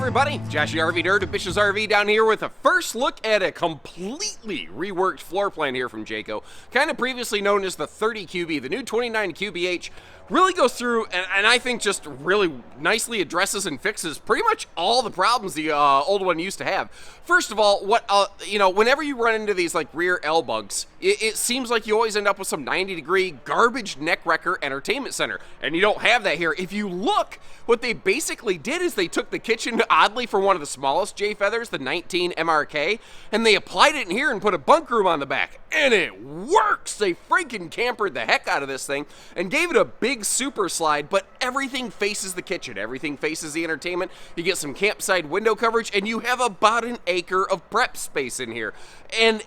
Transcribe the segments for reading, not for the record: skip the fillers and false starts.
everybody, Josh the RV Nerd of Bish's RV down here with a first look at a completely reworked floor plan here from Jayco, kind of previously known as the 30QB. The new 29QBH really goes through and I think just really nicely addresses and fixes pretty much all the problems the old one used to have. First of all, whenever you run into these like rear L bunks, it seems like you always end up with some 90-degree garbage neck wrecker entertainment center, and you don't have that here. If you look, what they basically did is they took the kitchen, oddly for one of the smallest J Feathers, the 19 MRK, and they applied it in here and put a bunk room on the back, and it works! They freaking campered the heck out of this thing and gave it a big super slide, but everything faces the kitchen, everything faces the entertainment. You get some campsite window coverage, and you have about an acre of prep space in here. And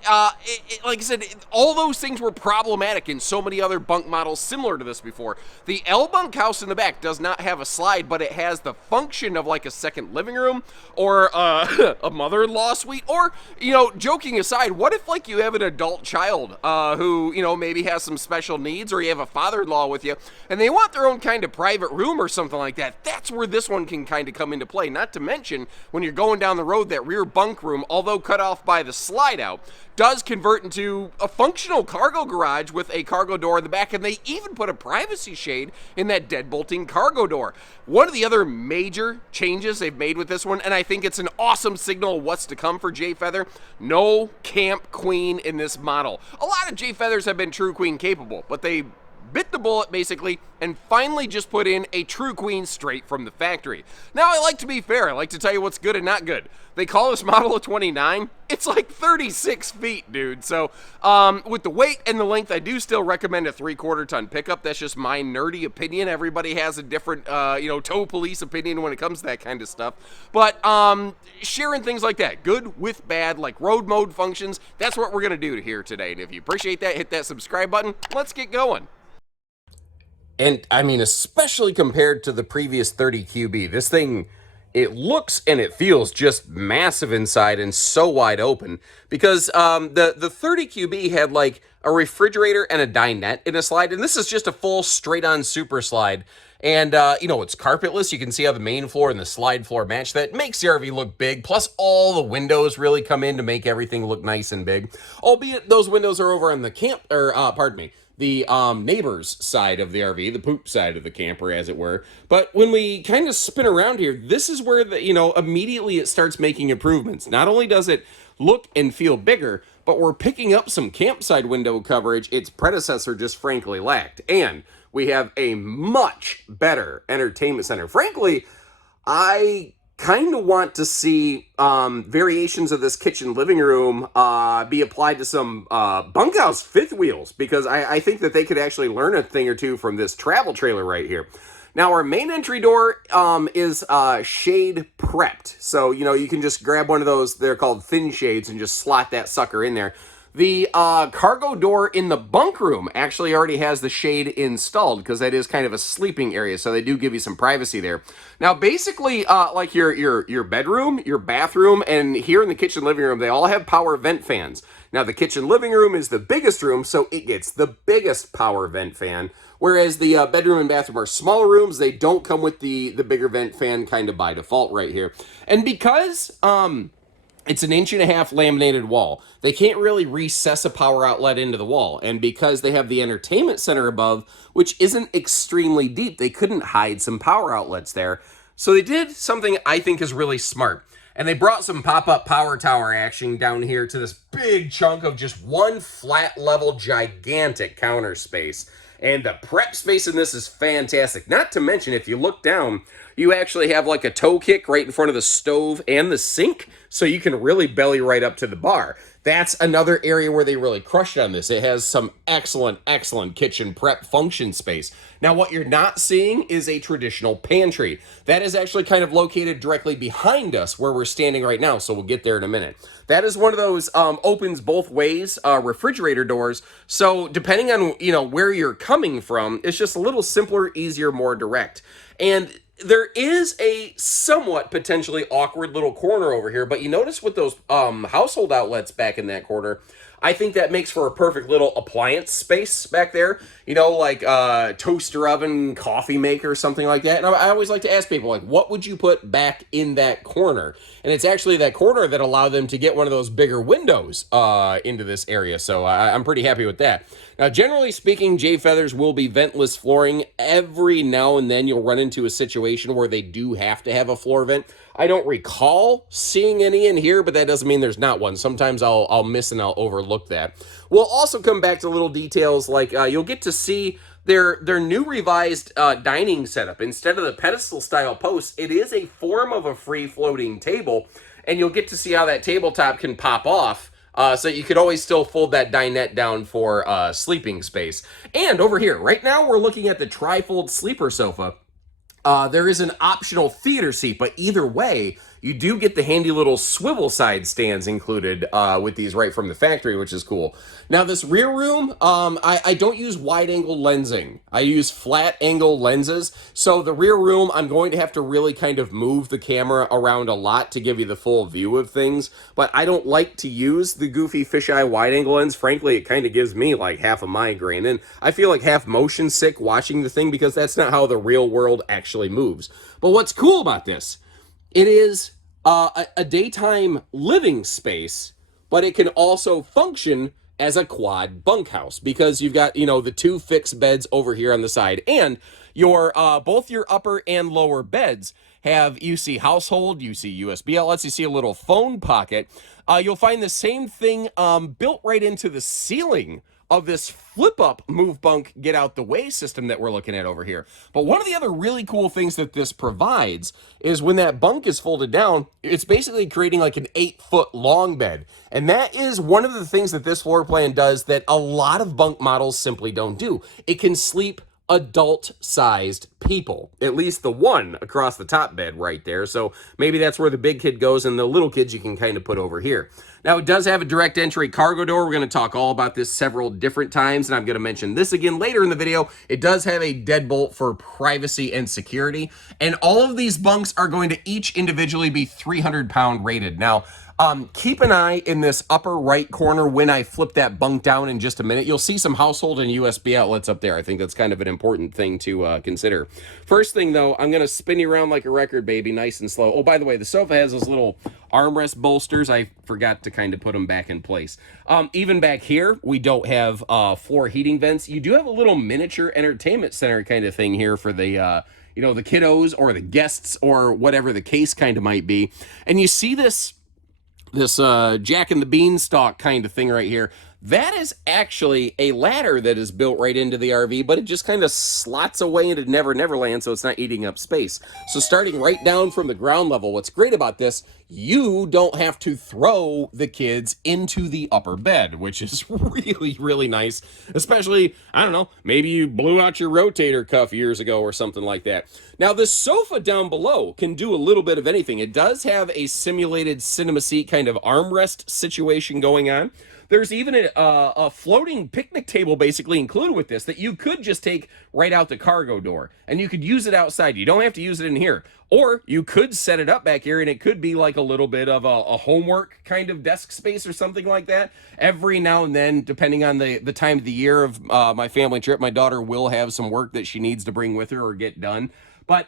like I said, all those things were problematic in so many other bunk models similar to this before. The L bunk house in the back does not have a slide, but it has the function of like a second living room or a mother-in-law suite. Or, joking aside, what if like you have an adult child who, maybe has some special needs, or you have a father-in-law with you and they want their own kind of private room or something like that? That's where this one can kind of come into play. Not to mention, when you're going down the road, that rear bunk room, although cut off by the slide out, does convert into a functional cargo garage with a cargo door in the back, and they even put a privacy shade in that deadbolting cargo door. One of the other major changes they've made with this one, and I think it's an awesome signal of what's to come for J Feather, no Camp Queen in this model. A lot of J Feathers have been True Queen capable, but they bit the bullet basically and finally just put in a True Queen straight from the factory. Now, I like to be fair. I like to tell you what's good and not good. They call this model a 29. It's like 36 feet, dude. So with the weight and the length, I do still recommend a 3/4 ton pickup. That's just my nerdy opinion. Everybody has a different tow police opinion when it comes to that kind of stuff. But sharing things like that, good with bad, like road mode functions, that's what we're going to do here today. And if you appreciate that, hit that subscribe button. Let's get going. And I mean, especially compared to the previous 30QB, this thing, it looks and it feels just massive inside and so wide open, because the 30QB had like a refrigerator and a dinette in a slide, and this is just a full straight-on super slide. And, it's carpetless. You can see how the main floor and the slide floor match. That makes the RV look big, plus all the windows really come in to make everything look nice and big. Albeit those windows are over on the the neighbor's side of the RV, the poop side of the camper, as it were. But when we kind of spin around here, this is where immediately it starts making improvements. Not only does it look and feel bigger, but we're picking up some campsite window coverage its predecessor just frankly lacked. And we have a much better entertainment center. Frankly, I kind of want to see variations of this kitchen living room be applied to some bunkhouse fifth wheels, because I think that they could actually learn a thing or two from this travel trailer right here. Now, our main entry door is shade prepped. So, you can just grab one of those, they're called thin shades, and just slot that sucker in there. The cargo door in the bunk room actually already has the shade installed, because that is kind of a sleeping area, so they do give you some privacy there. Now, basically, like your bedroom, your bathroom, and here in the kitchen living room, they all have power vent fans. Now, the kitchen living room is the biggest room, so it gets the biggest power vent fan, whereas the bedroom and bathroom are smaller rooms. They don't come with the bigger vent fan kind of by default right here. And because it's an 1.5 inch laminated wall, they can't really recess a power outlet into the wall. And because they have the entertainment center above, which isn't extremely deep, they couldn't hide some power outlets there. So they did something I think is really smart. And they brought some pop-up power tower action down here to this big chunk of just one flat level gigantic counter space. And the prep space in this is fantastic. Not to mention, if you look down, you actually have like a toe kick right in front of the stove and the sink, so you can really belly right up to the bar. That's another area where they really crushed on this. It has some excellent, excellent kitchen prep function space. Now, what you're not seeing is a traditional pantry. That is actually kind of located directly behind us where we're standing right now, so we'll get there in a minute. That is one of those opens both ways refrigerator doors. So depending on where you're coming from, it's just a little simpler, easier, more direct. And there is a somewhat potentially awkward little corner over here, but you notice with those household outlets back in that corner, I think that makes for a perfect little appliance space back there, you know, like toaster oven, coffee maker, something like that. And I always like to ask people, like, what would you put back in that corner? And it's actually that corner that allowed them to get one of those bigger windows into this area. So I'm pretty happy with that. Now, generally speaking, Jay Feathers will be ventless flooring. Every now and then you'll run into a situation where they do have to have a floor vent. I don't recall seeing any in here, but that doesn't mean there's not one. Sometimes I'll miss and I'll overlook that. We'll also come back to little details like you'll get to see their new revised dining setup. Instead of the pedestal style posts, it is a form of a free floating table, and you'll get to see how that tabletop can pop off. So you could always still fold that dinette down for sleeping space. And over here, right now we're looking at the trifold sleeper sofa. There is an optional theater seat, but either way, you do get the handy little swivel side stands included with these right from the factory, which is cool. Now, this rear room, I don't use wide-angle lensing. I use flat-angle lenses. So the rear room, I'm going to have to really kind of move the camera around a lot to give you the full view of things. But I don't like to use the goofy fisheye wide-angle lens. Frankly, it kind of gives me like half a migraine. And I feel like half motion sick watching the thing because that's not how the real world actually moves. But what's cool about this, it is a daytime living space, but it can also function as a quad bunkhouse because you've got, you know, the two fixed beds over here on the side, and your both your upper and lower beds have UC household, UC USB outlets. You see a little phone pocket. You'll find the same thing built right into the ceiling of this flip-up move bunk get out the way system that we're looking at over here. But one of the other really cool things that this provides is when that bunk is folded down, it's basically creating like an 8-foot long bed. And that is one of the things that this floor plan does that a lot of bunk models simply don't do. It can sleep adult-sized people, at least the one across the top bed right there. So maybe that's where the big kid goes, and the little kids you can kind of put over here. Now, it does have a direct entry cargo door. We're going to talk all about this several different times, and I'm going to mention this again later in the video. It does have a deadbolt for privacy and security, and all of these bunks are going to each individually be 300-pound rated. Now, keep an eye in this upper right corner when I flip that bunk down in just a minute. You'll see some household and USB outlets up there. I think that's kind of an important thing to consider. First thing, though, I'm going to spin you around like a record, baby, nice and slow. Oh, by the way, the sofa has those little armrest bolsters. I forgot to kind of put them back in place. Even back here, we don't have floor heating vents. You do have a little miniature entertainment center kind of thing here for the you know, the kiddos or the guests or whatever the case kind of might be. And you see this Jack and the Beanstalk kind of thing right here. That is actually a ladder that is built right into the RV, but it just kind of slots away into Never Never Land, so it's not eating up space. So starting right down from the ground level, what's great about this, you don't have to throw the kids into the upper bed, which is really, really nice. Especially, I don't know, maybe you blew out your rotator cuff years ago or something like that. Now, the sofa down below can do a little bit of anything. It does have a simulated cinema seat kind of armrest situation going on. There's even a floating picnic table basically included with this that you could just take right out the cargo door, and you could use it outside. You don't have to use it in here. Or you could set it up back here, and it could be like a little bit of a homework kind of desk space or something like that. Every now and then, depending on the time of the year of my family trip, my daughter will have some work that she needs to bring with her or get done. But,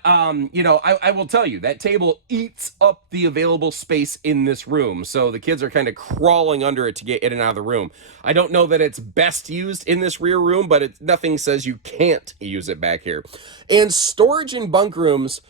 you know, I will tell you, that table eats up the available space in this room. So the kids are kind of crawling under it to get in and out of the room. I don't know that it's best used in this rear room, but nothing says you can't use it back here. And storage in bunk rooms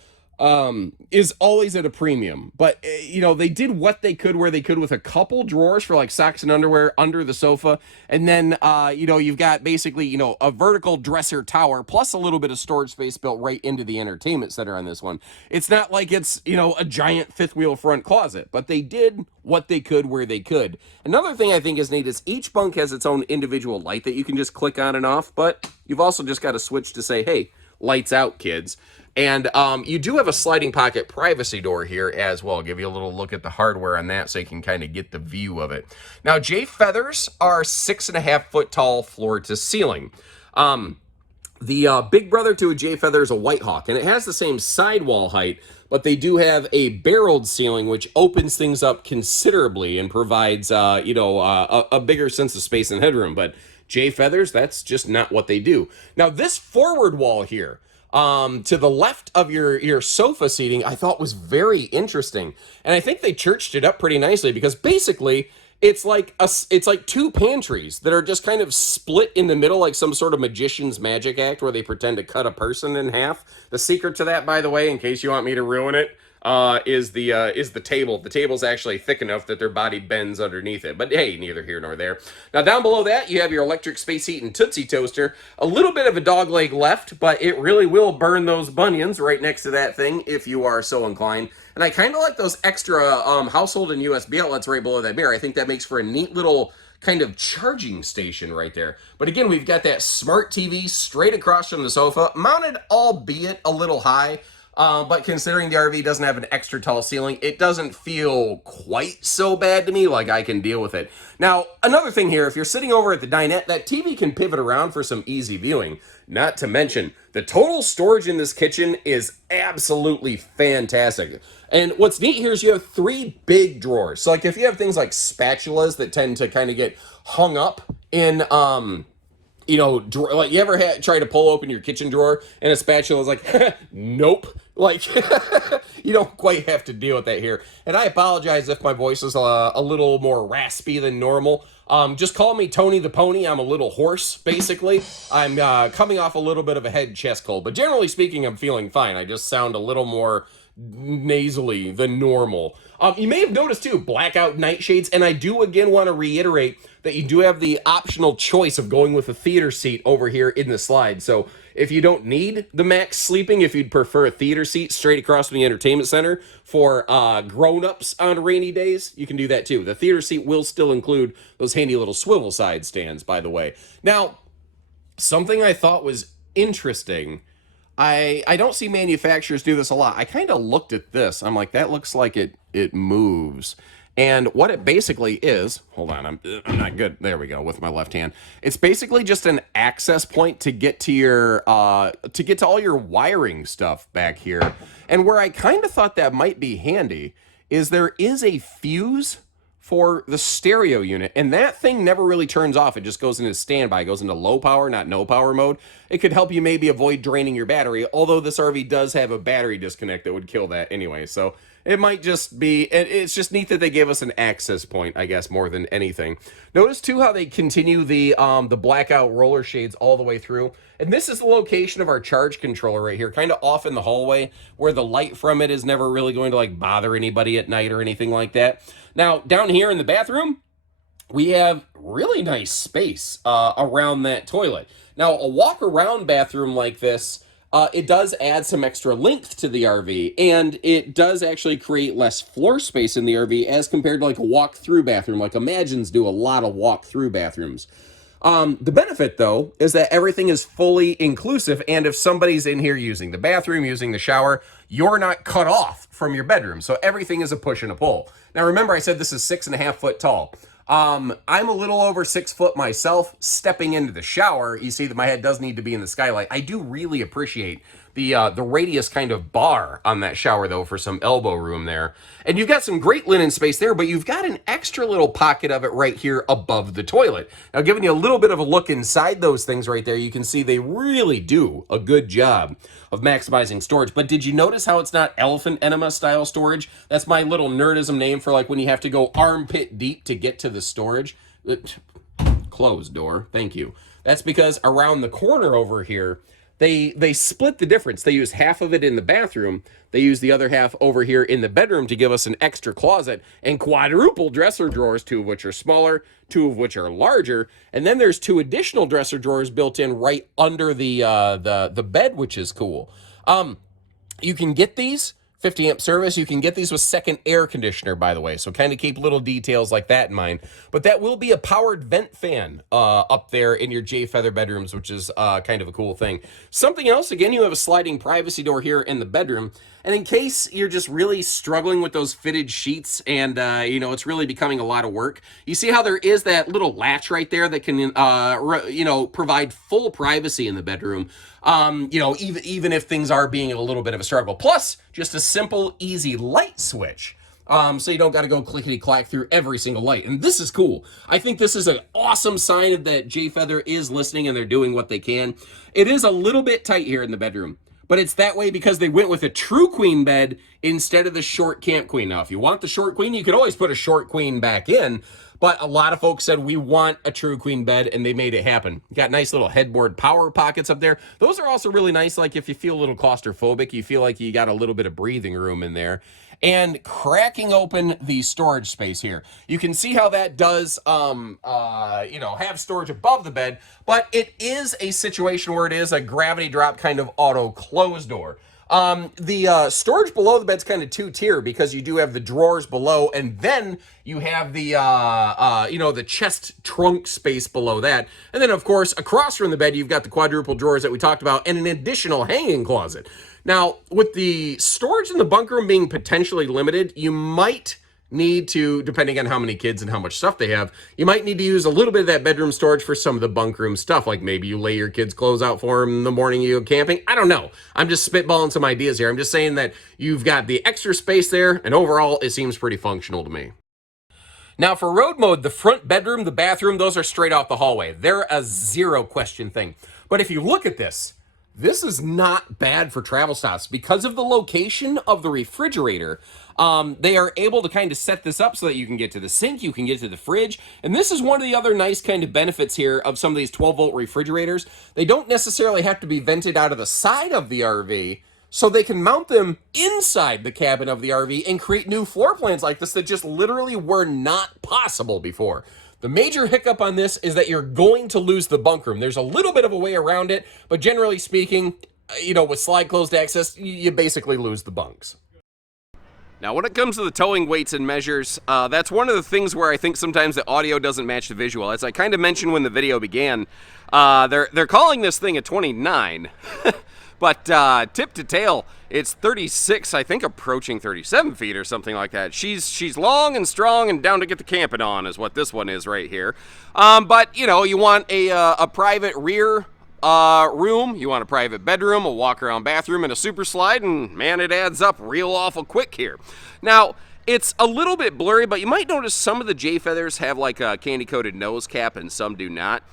is always at a premium, but you know, they did what they could where they could with a couple drawers for like socks and underwear under the sofa, and then you know, you've got basically, you know, a vertical dresser tower plus a little bit of storage space built right into the entertainment center on this one. It's not like it's, you know, a giant fifth wheel front closet, but they did what they could where they could. Another thing I think is neat is each bunk has its own individual light that you can just click on and off, but you've also just got a switch to say, hey, lights out, kids. And you do have a sliding pocket privacy door here as well. I'll give you a little look at the hardware on that so you can kind of get the view of it. Now, Jay Feathers are 6.5 foot tall floor to ceiling. The big brother to a Jay Feather is a White Hawk, and it has the same sidewall height, but they do have a barreled ceiling, which opens things up considerably and provides, a bigger sense of space and headroom. But Jay Feathers, that's just not what they do. Now, this forward wall here, to the left of your sofa seating, I thought was very interesting. And I think they churched it up pretty nicely because basically it's like two pantries that are just kind of split in the middle, like some sort of magician's magic act where they pretend to cut a person in half. The secret to that, by the way, in case you want me to ruin it, is the table. The table's actually thick enough that their body bends underneath it. But hey, neither here nor there. Now down below that, you have your electric space heat and Tootsie Toaster. A little bit of a dog leg left, but it really will burn those bunions right next to that thing if you are so inclined. And I kind of like those extra household and USB outlets right below that mirror. I think that makes for a neat little kind of charging station right there. But again, we've got that smart TV straight across from the sofa, mounted albeit a little high. But considering the RV doesn't have an extra tall ceiling, it doesn't feel quite so bad to me, like I can deal with it. Now, another thing here, if you're sitting over at the dinette, that TV can pivot around for some easy viewing. Not to mention, the total storage in this kitchen is absolutely fantastic. And what's neat here is you have 3 big drawers. So like if you have things like spatulas that tend to kind of get hung up in, like you ever try to pull open your kitchen drawer and a spatula is like, nope. Like, you don't quite have to deal with that here. And I apologize if my voice is a little more raspy than normal. Just call me Tony the Pony. I'm a little hoarse, basically. I'm coming off a little bit of a head chest cold. But generally speaking, I'm feeling fine. I just sound a little more nasally than normal. You may have noticed, too, blackout nightshades. And I do, again, want to reiterate that you do have the optional choice of going with a theater seat over here in the slide. So if you don't need the max sleeping, if you'd prefer a theater seat straight across from the entertainment center for grown-ups on rainy days, you can do that too. The theater seat will still include those handy little swivel side stands, by the way. Now, something I thought was interesting, I don't see manufacturers do this a lot. I kind of looked at this. I'm like, that looks like it moves. And what it basically is, hold on, I'm not good. There we go, with my left hand. It's basically just an access point to get to your to all your wiring stuff back here. And where I kind of thought that might be handy is there is a fuse for the stereo unit, and that thing never really turns off. It just goes into standby. It goes into low power, not no power mode. It could help you maybe avoid draining your battery, although this RV does have a battery disconnect that would kill that anyway. So it might just be, it's just neat that they gave us an access point, I guess, more than anything. Notice too how they continue the blackout roller shades all the way through. And this is the location of our charge controller right here, kind of off in the hallway where the light from it is never really going to like bother anybody at night or anything like that. Now, down here in the bathroom, we have really nice space around that toilet. Now, a walk-around bathroom like this, it does add some extra length to the RV, and it does actually create less floor space in the RV as compared to like a walk-through bathroom. Like Imagines do a lot of walk-through bathrooms. The benefit, though, is that everything is fully inclusive, and if somebody's in here using the bathroom, using the shower, you're not cut off from your bedroom. So everything is a push and a pull. Now, remember, I said this is 6.5 foot tall. I'm a little over 6 foot myself. Stepping into the shower, you see that my head does need to be in the skylight. I do really appreciate the radius kind of bar on that shower, though, for some elbow room there. And you've got some great linen space there, but you've got an extra little pocket of it right here above the toilet. Now, giving you a little bit of a look inside those things right there, you can see they really do a good job of maximizing storage. But did you notice how it's not elephant enema style storage? That's my little nerdism name for like when you have to go armpit deep to get to the storage. Closed door, thank you. That's because around the corner over here, they split the difference. They use half of it in the bathroom. They use the other half over here in the bedroom to give us an extra closet and quadruple dresser drawers, 2 of which are smaller, 2 of which are larger. And then there's 2 additional dresser drawers built in right under the bed, which is cool. You can get these 50 amp service. You can get these with second air conditioner, by the way. So kind of keep little details like that in mind. But that will be a powered vent fan up there in your Jay Feather bedrooms, which is kind of a cool thing. Something else, again, you have a sliding privacy door here in the bedroom. And in case you're just really struggling with those fitted sheets and, it's really becoming a lot of work, you see how there is that little latch right there that can, provide full privacy in the bedroom, even if things are being a little bit of a struggle. Plus, just a simple, easy light switch. So you don't got to go clickety-clack through every single light. And this is cool. I think this is an awesome sign that Jayfeather is listening and they're doing what they can. It is a little bit tight here in the bedroom, but it's that way because they went with a true queen bed instead of the short camp queen. Now, if you want the short queen, you could always put a short queen back in, but a lot of folks said we want a true queen bed, and they made it happen. You got nice little headboard power pockets up there. Those are also really nice, like if you feel a little claustrophobic, you feel like you got a little bit of breathing room in there. And cracking open the storage space here, you can see how that does, have storage above the bed, but it is a situation where it is a gravity drop kind of auto close door. The storage below the bed's kind of two-tier because you do have the drawers below, and then you have the, the chest trunk space below that. And then, of course, across from the bed, you've got the quadruple drawers that we talked about and an additional hanging closet. Now, with the storage in the bunk room being potentially limited, you might need to, depending on how many kids and how much stuff they have, you might need to use a little bit of that bedroom storage for some of the bunk room stuff, like maybe you lay your kids' clothes out for them in the morning you go camping. I don't know. I'm just spitballing some ideas here. I'm just saying that you've got the extra space there, and overall, it seems pretty functional to me. Now, for road mode, the front bedroom, the bathroom, those are straight off the hallway. They're a zero question thing. But if you look at this is not bad for travel stops. Because of the location of the refrigerator, they are able to kind of set this up so that you can get to the sink, you can get to the fridge. And this is one of the other nice kind of benefits here of some of these 12-volt refrigerators. They don't necessarily have to be vented out of the side of the RV, so they can mount them inside the cabin of the RV and create new floor plans like this that just literally were not possible before. The major hiccup on this is that you're going to lose the bunk room. There's a little bit of a way around it, but generally speaking, with slide closed access, you basically lose the bunks. Now, when it comes to the towing weights and measures, that's one of the things where I think sometimes the audio doesn't match the visual. As I kind of mentioned when the video began, they're calling this thing a 29. But tip to tail, it's 36, I think approaching 37 feet or something like that. She's long and strong and down to get the camping on is what this one is right here. But, you want a private rear room, you want a private bedroom, a walk-around bathroom, and a super slide, and man, it adds up real awful quick here. Now, it's a little bit blurry, but you might notice some of the Jayfeathers have like a candy-coated nose cap and some do not.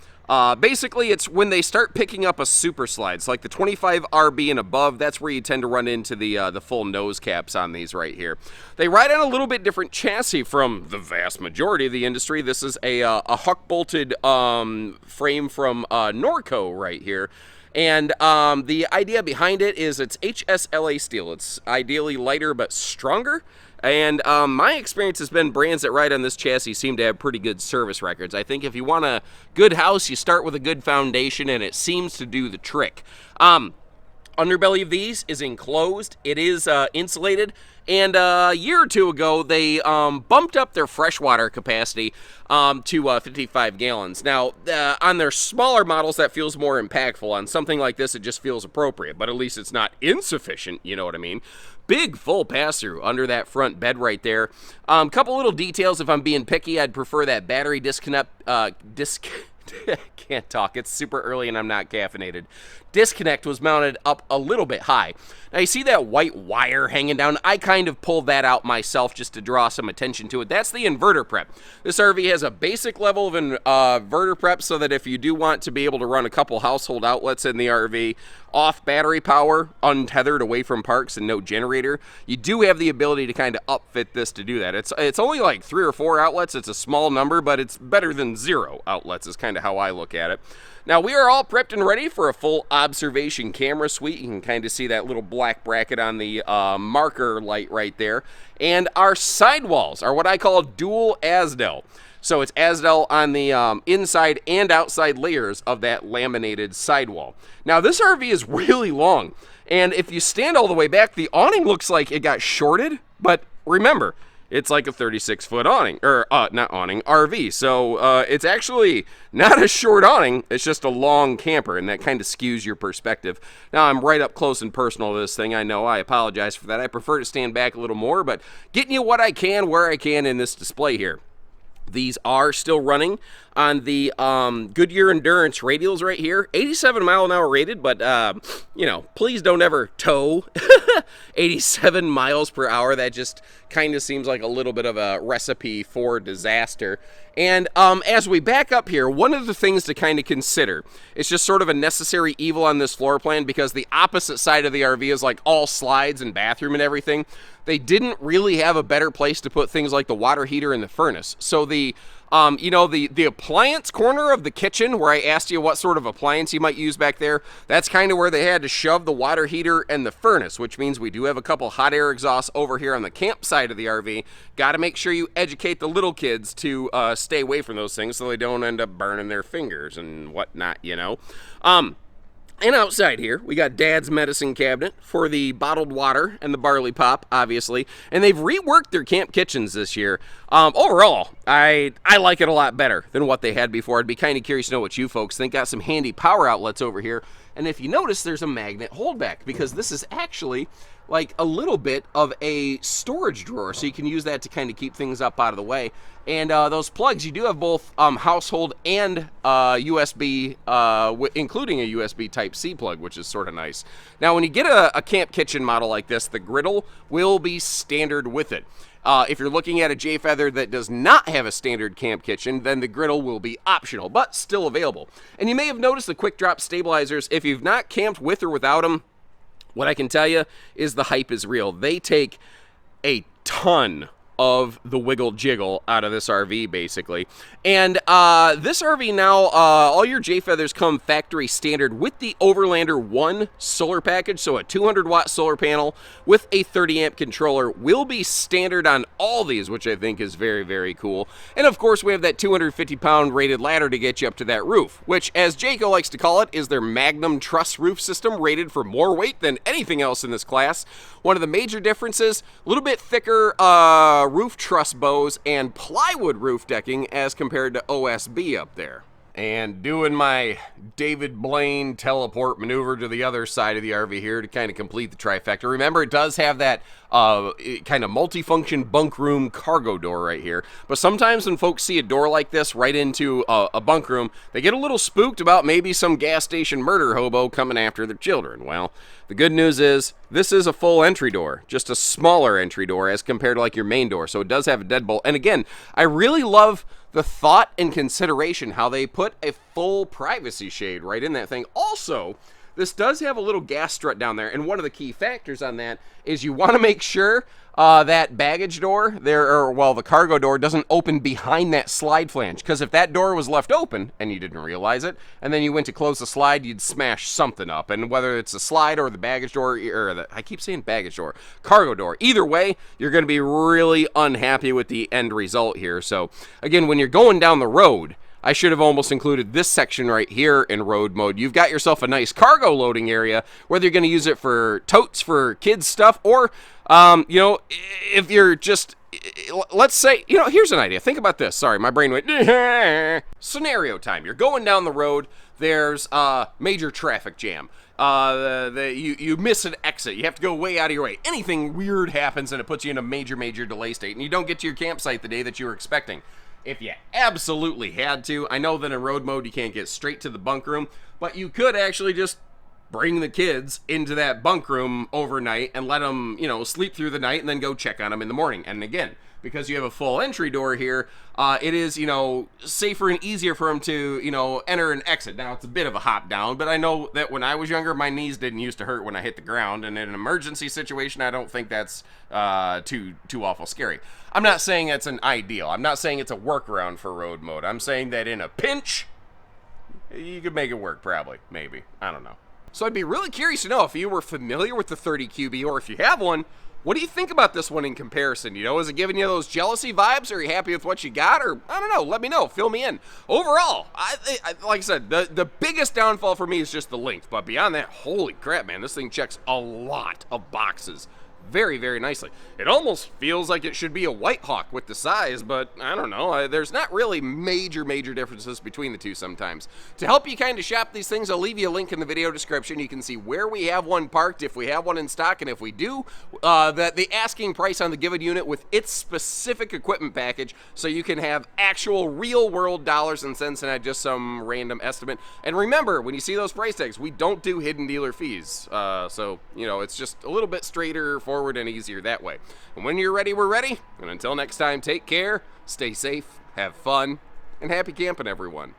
Basically, it's when they start picking up a super slide. It's like the 25 RB and above, that's where you tend to run into the full nose caps on these right here. They ride on a little bit different chassis from the vast majority of the industry. This is a huck-bolted frame from Norco right here. And the idea behind it is it's HSLA steel. It's ideally lighter but stronger. And my experience has been brands that ride on this chassis seem to have pretty good service records. I think if you want a good house, you start with a good foundation, and it seems to do the trick. Underbelly of these is enclosed. It is insulated. And a year or two ago, they bumped up their freshwater capacity to 55 gallons. Now, on their smaller models, that feels more impactful. On something like this, it just feels appropriate, but at least it's not insufficient, you know what I mean? Big full pass-through under that front bed right there. Couple little details, if I'm being picky, I'd prefer that battery disconnect, can't talk, it's super early and I'm not caffeinated. Disconnect was mounted up a little bit high. Now you see that white wire hanging down? I kind of pulled that out myself just to draw some attention to it. That's the inverter prep. This RV has a basic level of inverter prep so that if you do want to be able to run a couple household outlets in the RV off battery power, untethered away from parks and no generator, you do have the ability to kind of upfit this to do that. It's only like 3 or 4 outlets. It's a small number, but it's better than 0 outlets is kind of how I look at it. Now, we are all prepped and ready for a full observation camera suite. You can kind of see that little black bracket on the marker light right there. And our sidewalls are what I call dual Asdel. So it's Asdel on the inside and outside layers of that laminated sidewall. Now, this RV is really long. And if you stand all the way back, the awning looks like it got shorted. But remember, it's like a 36-foot awning, or not awning, RV. So it's actually not a short awning, it's just a long camper, and that kind of skews your perspective. Now, I'm right up close and personal to this thing. I know, I apologize for that. I prefer to stand back a little more, but getting you what I can, where I can in this display here. These are still running on the Goodyear Endurance radials right here. 87 mile an hour rated, but, you know, please don't ever tow 87 miles per hour. That just kind of seems like a little bit of a recipe for disaster. And as we back up here, one of the things to kind of consider, it's just sort of a necessary evil on this floor plan because the opposite side of the RV is like all slides and bathroom and everything. They didn't really have a better place to put things like the water heater and the furnace. So the you know, the appliance corner of the kitchen where I asked you what sort of appliance you might use back there, that's kind of where they had to shove the water heater and the furnace, which means we do have a couple hot air exhausts over here on the campsite of the RV. Got to make sure you educate the little kids to stay away from those things so they don't end up burning their fingers and whatnot, you know. And outside here, we got Dad's medicine cabinet for the bottled water and the barley pop, obviously. And they've reworked their camp kitchens this year. Overall, I like it a lot better than what they had before. I'd be kind of curious to know what you folks think. Got some handy power outlets over here. And if you notice, there's a magnet holdback because this is actually like a little bit of a storage drawer, so you can use that to kind of keep things up out of the way. And those plugs, you do have both household and USB, including a USB Type-C plug, which is sort of nice. Now, when you get a camp kitchen model like this, the griddle will be standard with it. If you're looking at a J-Feather that does not have a standard camp kitchen, then the griddle will be optional, but still available. And you may have noticed the quick drop stabilizers. If you've not camped with or without them, what I can tell you is the hype is real. They take a ton of the wiggle jiggle out of this RV, basically. And this RV now, all your J-Feathers come factory standard with the Overlander 1 solar package, so a 200-watt solar panel with a 30-amp controller will be standard on all these, which I think is very, very cool. And of course, we have that 250-pound rated ladder to get you up to that roof, which, as Jayco likes to call it, is their Magnum truss roof system, rated for more weight than anything else in this class. One of the major differences, a little bit thicker roof truss bows and plywood roof decking as compared to OSB up there. And doing my David Blaine teleport maneuver to the other side of the RV here to kind of complete the trifecta. Remember, it does have that kind of multifunction bunk room cargo door right here. But sometimes when folks see a door like this right into a bunk room, they get a little spooked about maybe some gas station murder hobo coming after their children. Well, the good news is this is a full entry door, just a smaller entry door as compared to like your main door. So it does have a deadbolt. And again, I really love the thought and consideration how they put a full privacy shade right in that thing. Also, this does have a little gas strut down there, and one of the key factors on that is you want to make sure that baggage door there, or well, the cargo door doesn't open behind that slide flange, because if that door was left open and you didn't realize it, and then you went to close the slide, you'd smash something up. And whether it's the slide or the baggage door, or the, I keep saying baggage door, cargo door, either way, you're going to be really unhappy with the end result here. So again, when you're going down the road, I should have almost included this section right here in road mode. You've got yourself a nice cargo loading area, whether you're going to use it for totes for kids stuff, or, you know, if you're just, let's say, you know, here's an idea. Think about this. Sorry, my brain went, scenario time. You're going down the road. There's a major traffic jam. You miss an exit. You have to go way out of your way. Anything weird happens and it puts you in a major delay state, and you don't get to your campsite the day that you were expecting. If you absolutely had to, I know that in road mode you can't get straight to the bunk room, but you could actually just bring the kids into that bunk room overnight and let them, you know, sleep through the night and then go check on them in the morning. And again, because you have a full entry door here, it is, you know, safer and easier for them to, you know, enter and exit. Now, it's a bit of a hop down, but I know that when I was younger, my knees didn't used to hurt when I hit the ground, and in an emergency situation, I don't think that's too awful scary. I'm not saying that's an ideal. I'm not saying it's a workaround for road mode. I'm saying that in a pinch, you could make it work, probably, maybe. I don't know. So I'd be really curious to know if you were familiar with the 30 QB, or if you have one, what do you think about this one in comparison? You know, is it giving you those jealousy vibes? Are you happy with what you got? Or, I don't know, let me know. Fill me in. Overall, like I said, the biggest downfall for me is just the length. But beyond that, holy crap, man, this thing checks a lot of boxes. very, very nicely. It almost feels like it should be a White Hawk with the size, but I don't know. There's not really major differences between the two sometimes. To help you kind of shop these things, I'll leave you a link in the video description. You can see where we have one parked, if we have one in stock, and if we do, that the asking price on the given unit with its specific equipment package, so you can have actual real world dollars and cents and not just some random estimate. And remember, when you see those price tags, we don't do hidden dealer fees. So, you know, it's just a little bit straighter forward and easier that way. And when you're ready, we're ready. And until next time, take care, stay safe, have fun, and happy camping, everyone.